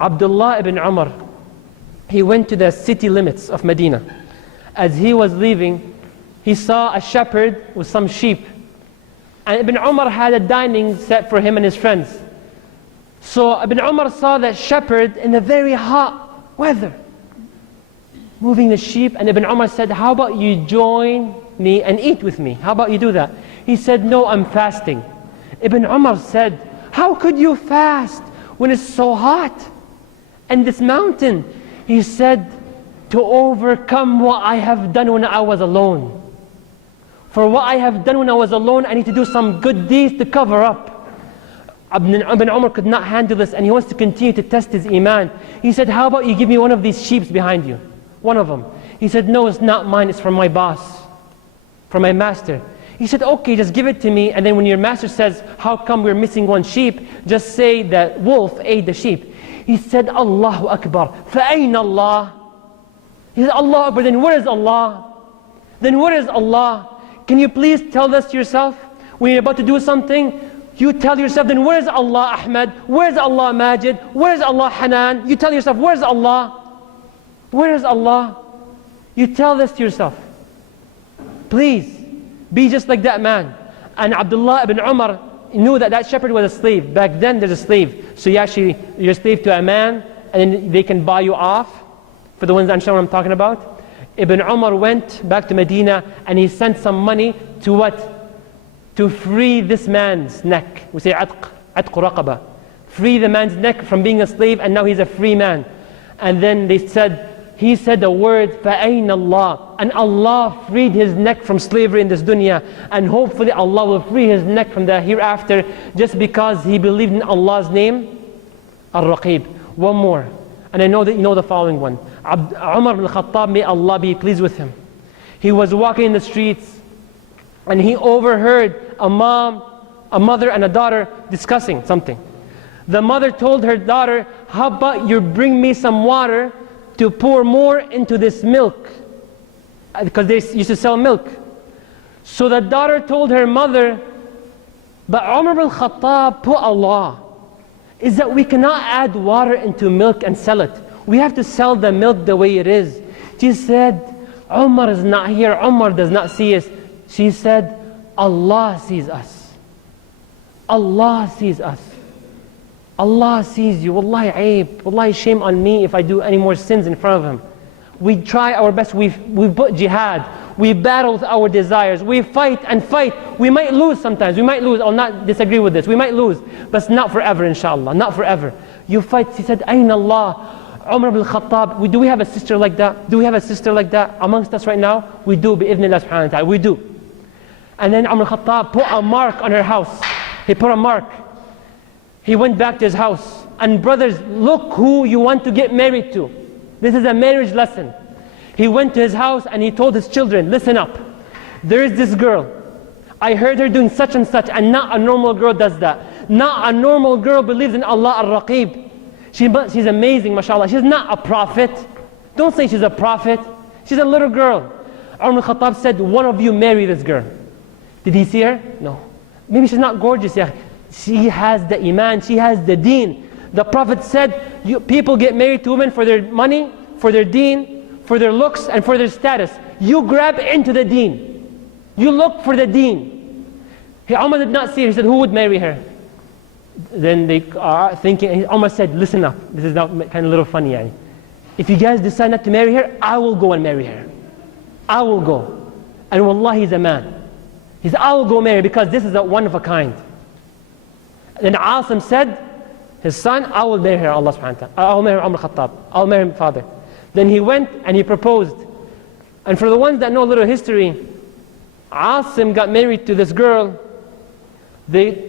Abdullah ibn Umar, he went to the city limits of Medina. As he was leaving, he saw a shepherd with some sheep. And Ibn Umar had a dining set for him and his friends. So Ibn Umar saw that shepherd in a very hot weather, moving the sheep. And Ibn Umar said, how about you join me and eat with me? How about you do that? He said, no, I'm fasting. Ibn Umar said, how could you fast when it's so hot? And this mountain, he said, to overcome what I have done when I was alone. For what I have done when I was alone, I need to do some good deeds to cover up. Ibn Umar could not handle this, and he wants to continue to test his iman. He said, how about you give me one of these sheep behind you? One of them. He said, no, it's not mine, it's from my boss, from my master. He said, okay, just give it to me, and then when your master says, how come we're missing one sheep? Just say that wolf ate the sheep. He said, Allahu Akbar, فَأَيْنَ اللَّهِ? He said, Allahu Akbar, then where is Allah? Then where is Allah? Can you please tell this to yourself? When you're about to do something, you tell yourself, then where is Allah Ahmad? Where is Allah Majed? Where is Allah Hanan? You tell yourself, where is Allah? Where is Allah? You tell this to yourself. Please, be just like that man. And Abdullah ibn Umar knew that that shepherd was a slave. Back then there's a slave. So you're a slave to a man, and then they can buy you off. For the ones that I'm talking about. Ibn Umar went back to Medina and he sent some money to what? To free this man's neck. We say atq raqaba. Free the man's neck from being a slave, and now he's a free man. And then he said the word فَأَيْنَ اللَّهِ, and Allah freed his neck from slavery in this dunya, and hopefully Allah will free his neck from the hereafter, just because he believed in Allah's name, Raqeeb. One more, and I know that you know the following one. Umar ibn Khattab, may Allah be pleased with him. He was walking in the streets and he overheard a mother and a daughter discussing something. The mother told her daughter, how about you bring me some water to pour more into this milk? Because they used to sell milk. So the daughter told her mother, but Umar ibn Khattab put a law, is that we cannot add water into milk and sell it. We have to sell the milk the way it is. She said, Umar is not here. Umar does not see us. She said, Allah sees us. Allah sees us. Allah sees you. Wallahi aib. Wallahi shame on me if I do any more sins in front of him. We try our best. We put jihad. We battle with our desires. We fight and fight. We might lose sometimes. We might lose. I'll not disagree with this. We might lose. But it's not forever, inshallah. Not forever. You fight. She said, Ayn Allah. Umar ibn Khattab, do we have a sister like that? Do we have a sister like that amongst us right now? We do, bi'idhnillah subhanahu wa ta'ala, we do. And then Umar ibn Khattab put a mark on her house. He put a mark. He went back to his house. And brothers, look who you want to get married to. This is a marriage lesson. He went to his house and he told his children, listen up. There is this girl. I heard her doing such and such, and not a normal girl does that. Not a normal girl believes in Allah al-Raqeeb. She's amazing, mashallah. She's not a prophet. Don't say she's a prophet. She's a little girl. Umar ibn Khattab said, one of you marry this girl. Did he see her? No. Maybe she's not gorgeous. Yeah. She has the iman. She has the deen. The Prophet said, people get married to women for their money, for their deen, for their looks, and for their status. You grab into the deen. You look for the deen. Umar did not see her. He said, who would marry her? Then they are thinking, Umar said, listen up, this is now kind of a little funny. Yani. If you guys decide not to marry her, I will go and marry her. I will go. And wallahi, he's a man. He said, I will go marry because this is a one of a kind. Then Asim said, his son, I will marry her, Allah subhanahu wa ta'ala. I will marry Umar Khattab. I will marry him, father. Then he went and he proposed. And for the ones that know a little history, Asim got married to this girl. They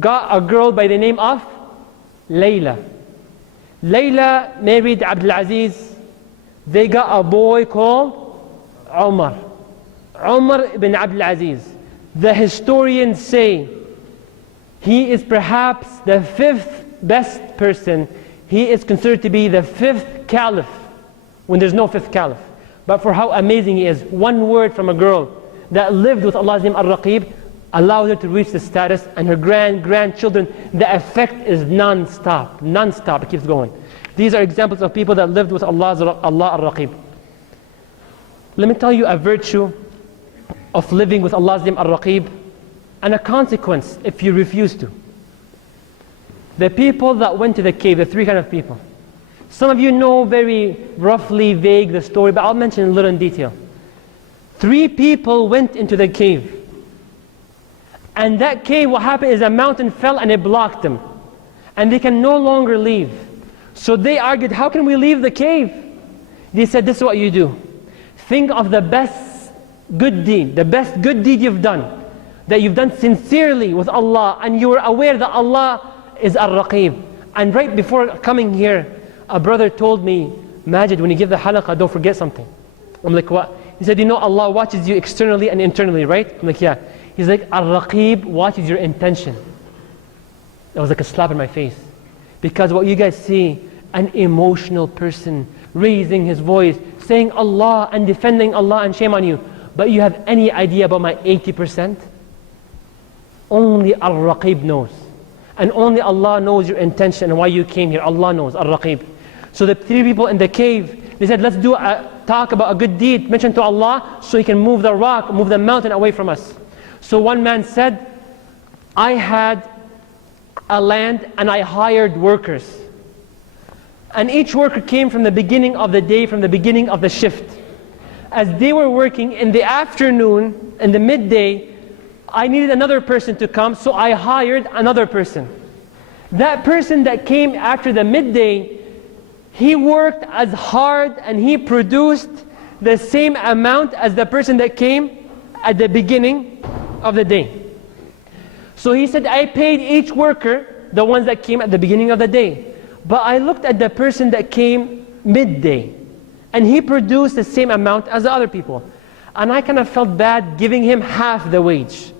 got a girl by the name of Layla. Layla married Abdul Aziz. They got a boy called Umar. Umar ibn Abdul Aziz. The historians say he is perhaps the 5th best person. He is considered to be the 5th caliph when there's no 5th caliph. But for how amazing he is, one word from a girl that lived with Allah's name Ar-Raqeeb, allowed her to reach this status, and her grandchildren, the effect is non-stop. Non-stop, it keeps going. These are examples of people that lived with Allah Ar-Raqeeb. Let me tell you a virtue of living with Allah's name Ar-Raqeeb, and a consequence if you refuse to. The people that went to the cave, the three kind of people. Some of you know very roughly, vague the story, but I'll mention a little in detail. 3 people went into the cave. And that cave, what happened is a mountain fell and it blocked them. And they can no longer leave. So they argued, how can we leave the cave? They said, this is what you do. Think of the best good deed you've done, that you've done sincerely with Allah, and you were aware that Allah is Ar-Raqeeb. And right before coming here, a brother told me, Majed, when you give the halaqah, don't forget something. I'm like, what? He said, you know Allah watches you externally and internally, right? I'm like, yeah. He's like, Ar-Raqeeb watches your intention. That was like a slap in my face. Because what you guys see, an emotional person raising his voice, saying Allah and defending Allah, and shame on you. But you have any idea about my 80%? Only Ar-Raqeeb knows. And only Allah knows your intention and why you came here. Allah knows, Ar-Raqeeb. So the 3 people in the cave, they said, let's do a talk about a good deed, mention to Allah, so He can move the rock, move the mountain away from us. So one man said, I had a land and I hired workers. And each worker came from the beginning of the day, from the beginning of the shift. As they were working in the afternoon, in the midday, I needed another person to come, so I hired another person. That person that came after the midday, he worked as hard and he produced the same amount as the person that came at the beginning of the day. So he said, I paid each worker, the ones that came at the beginning of the day. But I looked at the person that came midday, and he produced the same amount as the other people. And I kind of felt bad giving him half the wage.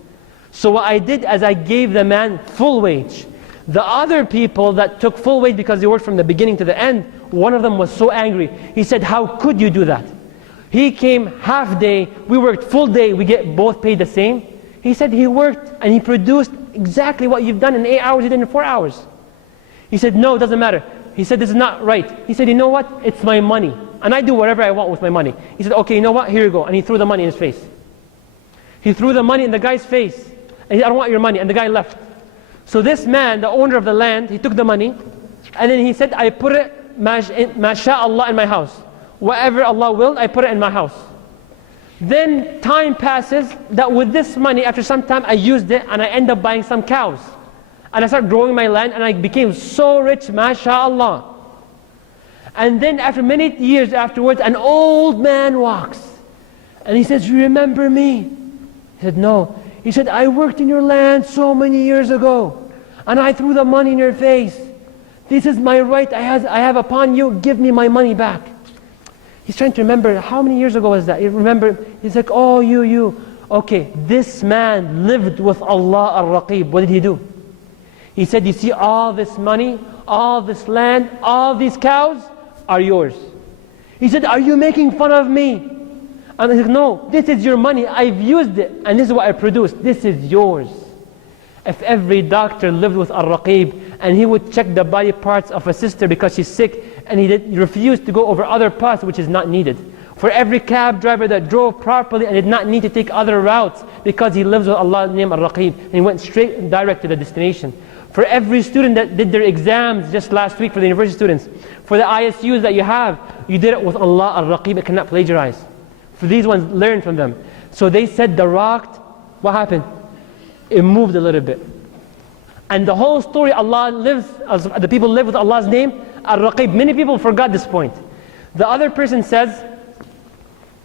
So what I did is I gave the man full wage. The other people that took full wage because they worked from the beginning to the end, one of them was so angry. He said, how could you do that? He came half day, we worked full day, we get both paid the same. He said he worked and he produced exactly what you've done in 8 hours, he did in 4 hours. He said, no, it doesn't matter. He said, this is not right. He said, you know what? It's my money. And I do whatever I want with my money. He said, okay, you know what? Here you go. And he threw the money in his face. He threw the money in the guy's face. And he said, I don't want your money. And the guy left. So this man, the owner of the land, he took the money. And then he said, I put it, masha'Allah, in my house. Whatever Allah willed, I put it in my house. Then time passes that with this money, after some time, I used it and I end up buying some cows. And I started growing my land and I became so rich, masha'Allah. And then after many years afterwards, an old man walks. And he says, you remember me? He said, no. He said, I worked in your land so many years ago. And I threw the money in your face. This is my right I have upon you. Give me my money back. He's trying to remember, how many years ago was that? He remembered, he's like, oh, you. Okay, this man lived with Allah Ar-Raqeeb. What did he do? He said, you see all this money, all this land, all these cows are yours. He said, are you making fun of me? And I said, no, this is your money. I've used it and this is what I produced. This is yours. If every doctor lived with Ar-Raqeeb and he would check the body parts of a sister because she's sick and he refused to go over other paths which is not needed. For every cab driver that drove properly and did not need to take other routes because he lives with Allah's name Ar-Raqeeb and he went straight and direct to the destination. For every student that did their exams just last week, for the university students, for the ISUs that you have, you did it with Allah Ar-Raqeeb, it cannot plagiarize. For these ones, learn from them. So they said the rock, what happened? It moved a little bit. And the whole story, Allah lives, the people live with Allah's name, Ar-Raqeeb. Many people forgot this point. The other person says,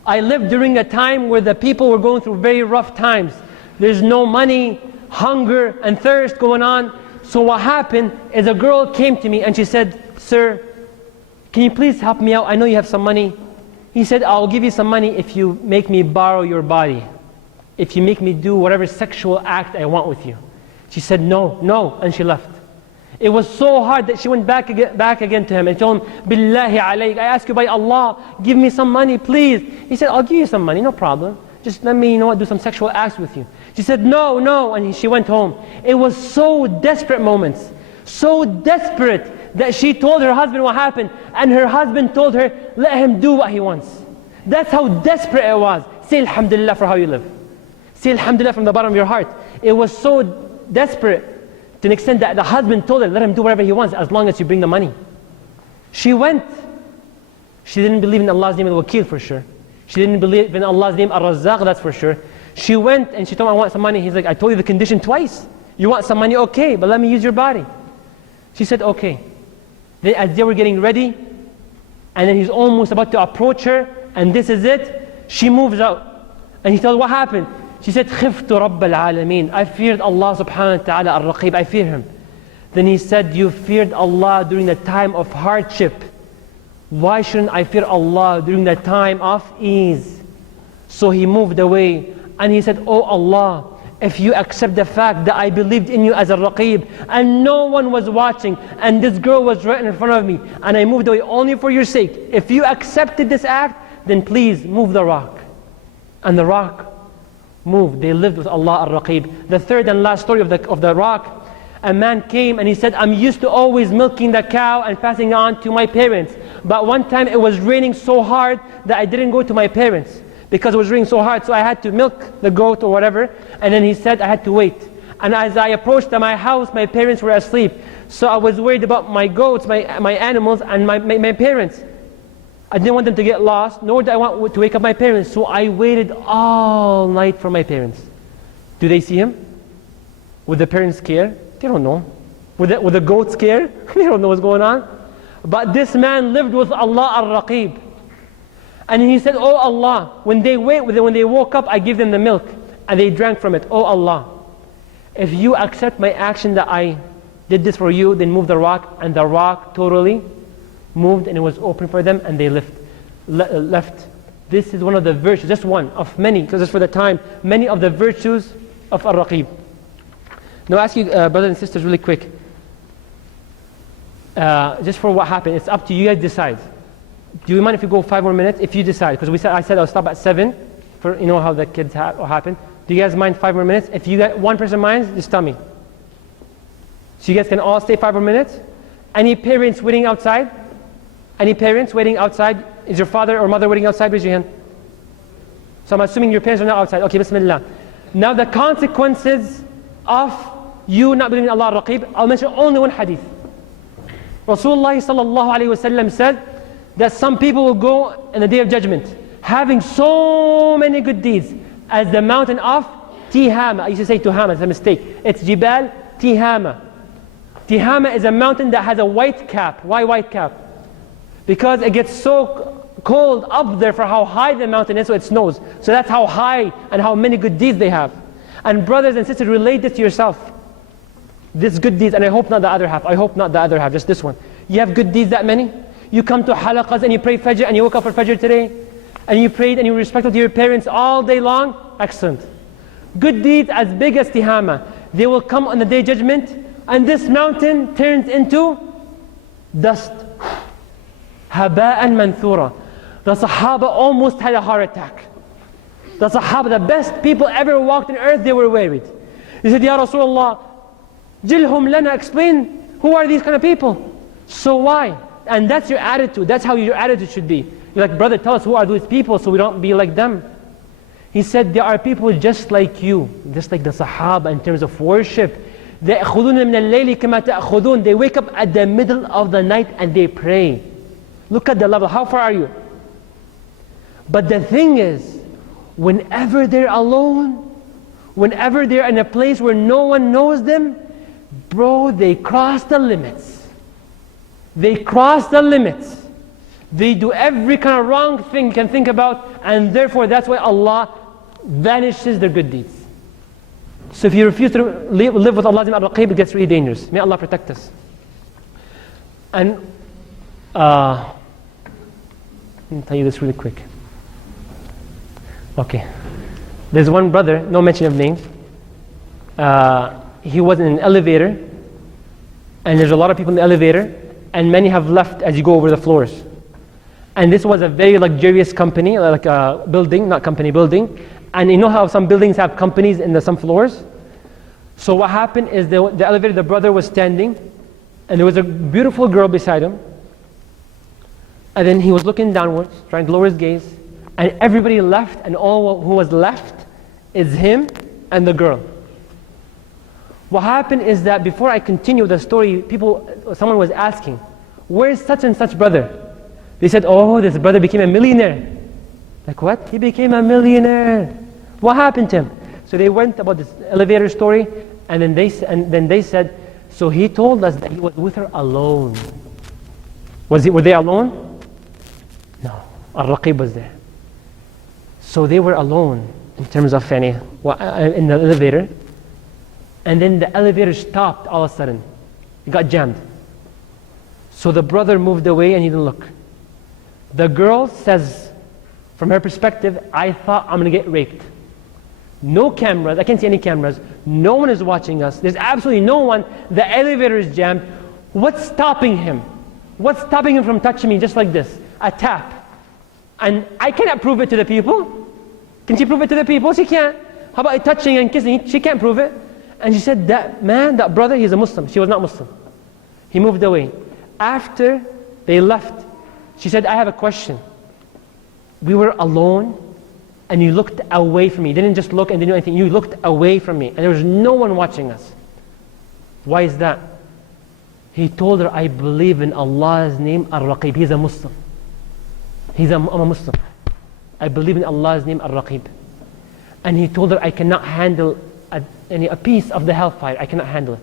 I lived during a time where the people were going through very rough times. There's no money, hunger and thirst going on. So what happened is a girl came to me and she said, sir, can you please help me out? I know you have some money. He said, I'll give you some money if you make me borrow your body. If you make me do whatever sexual act I want with you. She said, no, and she left. It was so hard that she went back again to him and told him, Billahi alayk, I ask you by Allah, give me some money, please. He said, I'll give you some money, no problem. Just let me, do some sexual acts with you. She said, no, no, and she went home. It was so desperate moments, so desperate that she told her husband what happened, and her husband told her, let him do what he wants. That's how desperate it was. Say alhamdulillah for how you live. Say alhamdulillah from the bottom of your heart. It was so desperate to an extent that the husband told her, let him do whatever he wants as long as you bring the money. She went. She didn't believe in Allah's name al-Wakil for sure. She didn't believe in Allah's name al-Razzaq, that's for sure. She went and she told him, I want some money. He's like, I told you the condition twice. You want some money? Okay, but let me use your body. She said, okay. Then as they were getting ready, and then he's almost about to approach her, and this is it, she moves out. And he told, what happened? She said, خِفْتُ رَبَّ الْعَالَمِينَ. I feared Allah subhanahu wa ta'ala, al-Raqeeb, I fear him. Then he said, you feared Allah during the time of hardship. Why shouldn't I fear Allah during the time of ease? So he moved away and he said, oh Allah, if you accept the fact that I believed in you as a Raqeeb and no one was watching and this girl was right in front of me and I moved away only for your sake, if you accepted this act, then please move the rock. And the rock moved. They lived with Allah al-Raqeeb. The third and last story of the rock, a man came and he said, I'm used to always milking the cow and passing it on to my parents. But one time it was raining so hard that I didn't go to my parents because it was raining so hard. So I had to milk the goat or whatever. And then he said I had to wait. And as I approached my house, my parents were asleep. So I was worried about my goats, my animals, and my parents. I didn't want them to get lost, nor did I want to wake up my parents. So I waited all night for my parents. Do they see him? Would the parents care? They don't know. Would the goats care? They don't know what's going on. But this man lived with Allah al-Raqeeb. And he said, oh Allah, when they woke up, I gave them the milk. And they drank from it. Oh Allah, if you accept my action that I did this for you, then move the rock. And the rock totally moved and it was open for them and they left. This is one of the virtues, just one of many, because it's for the time, many of the virtues of al-Raqeeb. Now I ask you, brothers and sisters, really quick. Just for what happened, it's up to you guys decide. Do you mind if you go 5 more minutes? If you decide, because I said I'll stop at 7, for you know how the kids happen. Do you guys mind 5 more minutes? If you got one person minds, just tell me. So you guys can all stay 5 more minutes. Any parents waiting outside? Any parents waiting outside? Is your father or mother waiting outside? Raise your hand. So I'm assuming your parents are not outside. Okay, bismillah. Now the consequences of you not believing in Allah al-Raqeeb, I'll mention only one hadith. Rasulullah sallallahu alayhi wa sallam said that some people will go in the day of judgment having so many good deeds as the mountain of Tihama. I used to say Tuhama, it's a mistake. It's Jibal Tihama. Tihama is a mountain that has a white cap. Why white cap? Because it gets so cold up there for how high the mountain is, so it snows. So that's how high and how many good deeds they have. And brothers and sisters, relate this to yourself. This good deeds, and I hope not the other half. I hope not the other half, just this one. You have good deeds that many? You come to halaqas and you pray Fajr and you woke up for Fajr today and you prayed and you respected your parents all day long? Excellent. Good deeds as big as Tihama. They will come on the day of judgment and this mountain turns into dust. Haba'an manthura. The Sahaba almost had a heart attack. The Sahaba, the best people ever walked on earth, they were worried. They said, Ya Rasulullah, Jilhum lana, explain, who are these kind of people? So why? And that's your attitude. That's how your attitude should be. You're like, brother, tell us who are these people so we don't be like them. He said, there are people just like you, just like the Sahaba in terms of worship. They wake up at the middle of the night and they pray. Look at the level. How far are you? But the thing is, whenever they're alone, whenever they're in a place where no one knows them, bro, they cross the limits. They cross the limits. They do every kind of wrong thing you can think about, and therefore that's why Allah vanishes their good deeds. So if you refuse to live with Allah's al-Raqeeb, it gets really dangerous. May Allah protect us. And let me tell you this really quick. Okay. There's one brother, no mention of names. He was in an elevator, and there's a lot of people in the elevator, and many have left as you go over the floors. And this was a very luxurious company, like a building, not company, building. And you know how some buildings have companies in some floors? So what happened is the elevator, the brother was standing, and there was a beautiful girl beside him. And then he was looking downwards, trying to lower his gaze. And everybody left, and all who was left is him and the girl. What happened is that before I continue the story, someone was asking, where's such and such brother? They said, oh, this brother became a millionaire. Like what? He became a millionaire. What happened to him? So they went about this elevator story, and then they said, so he told us that he was with her alone. Were they alone? No. Raqeeb was there. So they were alone in terms of in the elevator. And then the elevator stopped all of a sudden. It got jammed. So the brother moved away and he didn't look. The girl says, from her perspective, I thought I'm going to get raped. No cameras, I can't see any cameras. No one is watching us. There's absolutely no one. The elevator is jammed. What's stopping him? What's stopping him from touching me just like this? A tap. And I cannot prove it to the people. Can she prove it to the people? She can't. How about touching and kissing? She can't prove it. And she said, that man, that brother, he's a Muslim. She was not Muslim. He moved away. After they left, she said, I have a question. We were alone, and you looked away from me. You didn't just look and didn't do anything. You looked away from me, and there was no one watching us. Why is that? He told her, I believe in Allah's name, Ar-Raqeeb. He's a Muslim. I'm a Muslim. I believe in Allah's name, Ar-Raqeeb. And he told her, I cannot handle a piece of the hellfire. I cannot handle it.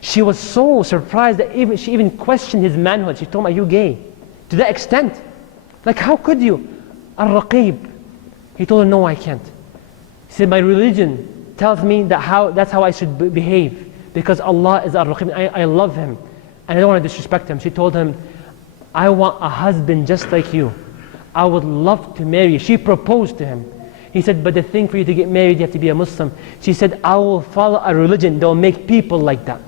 She was so surprised that she even questioned his manhood. She told him, are you gay? To that extent. Like, how could you? Ar-Raqeeb. He told her, no, I can't. He said, my religion tells me that's how I should behave. Because Allah is Ar-Raqeeb. I love Him. And I don't want to disrespect Him. She told him, I want a husband just like you. I would love to marry you. She proposed to him. He said, but the thing for you to get married, you have to be a Muslim. She said, I will follow a religion that will make people like that.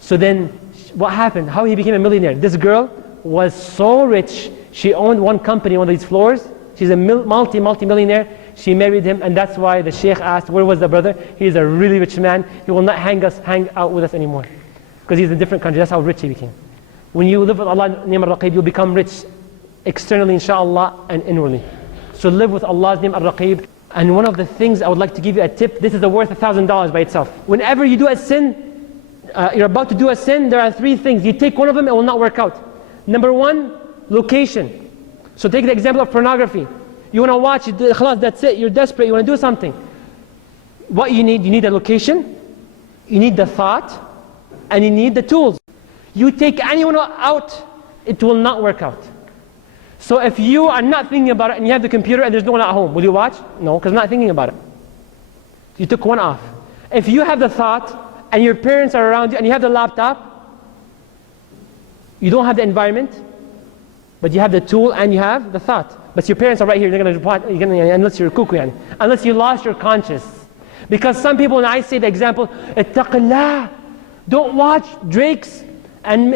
So then, what happened? How he became a millionaire? This girl was so rich. She owned one company, one of these floors. She's a multi-millionaire. She married him, and that's why the sheikh asked, where was the brother? He's a really rich man. He will not hang out with us anymore. Because he's in a different country. That's how rich he became. When you live with Allah's name Ar-Raqeeb, you'll become rich externally, inshallah, and inwardly. So live with Allah's name Ar-Raqeeb. And one of the things I would like to give you a tip, this is worth $1,000 by itself. Whenever you do a sin, you're about to do a sin, there are three things. You take one of them, it will not work out. Number one, location. So take the example of pornography. You want to watch, khalas, that's it, you're desperate, you want to do something. What you need a location, you need the thought, and you need the tools. You take anyone out, it will not work out. So if you are not thinking about it and you have the computer and there's no one at home, will you watch? No, because I'm not thinking about it. You took one off. If you have the thought and your parents are around you and you have the laptop, you don't have the environment, but you have the tool and you have the thought. But your parents are right here, they're going to report, unless you're kuku, unless you lost your conscience. Because some people, when I say the example, ittaqillah, don't watch Drake's and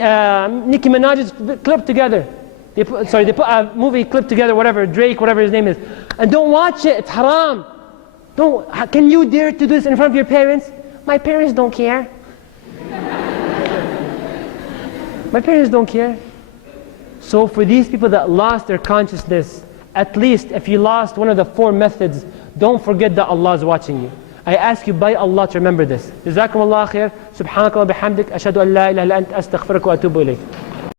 Nicki Minaj's clip together. They put a movie clip together, whatever, Drake, whatever his name is. And don't watch it, it's haram. Can you dare to do this in front of your parents? My parents don't care. My parents don't care. So for these people that lost their consciousness, at least if you lost one of the 4 methods, don't forget that Allah is watching you. I ask you by Allah to remember this. Jazakum Allah khair. Subhanakallah bihamdik. Ashhadu an la ilaha illa ant astaghfiruka wa atubu ilayk.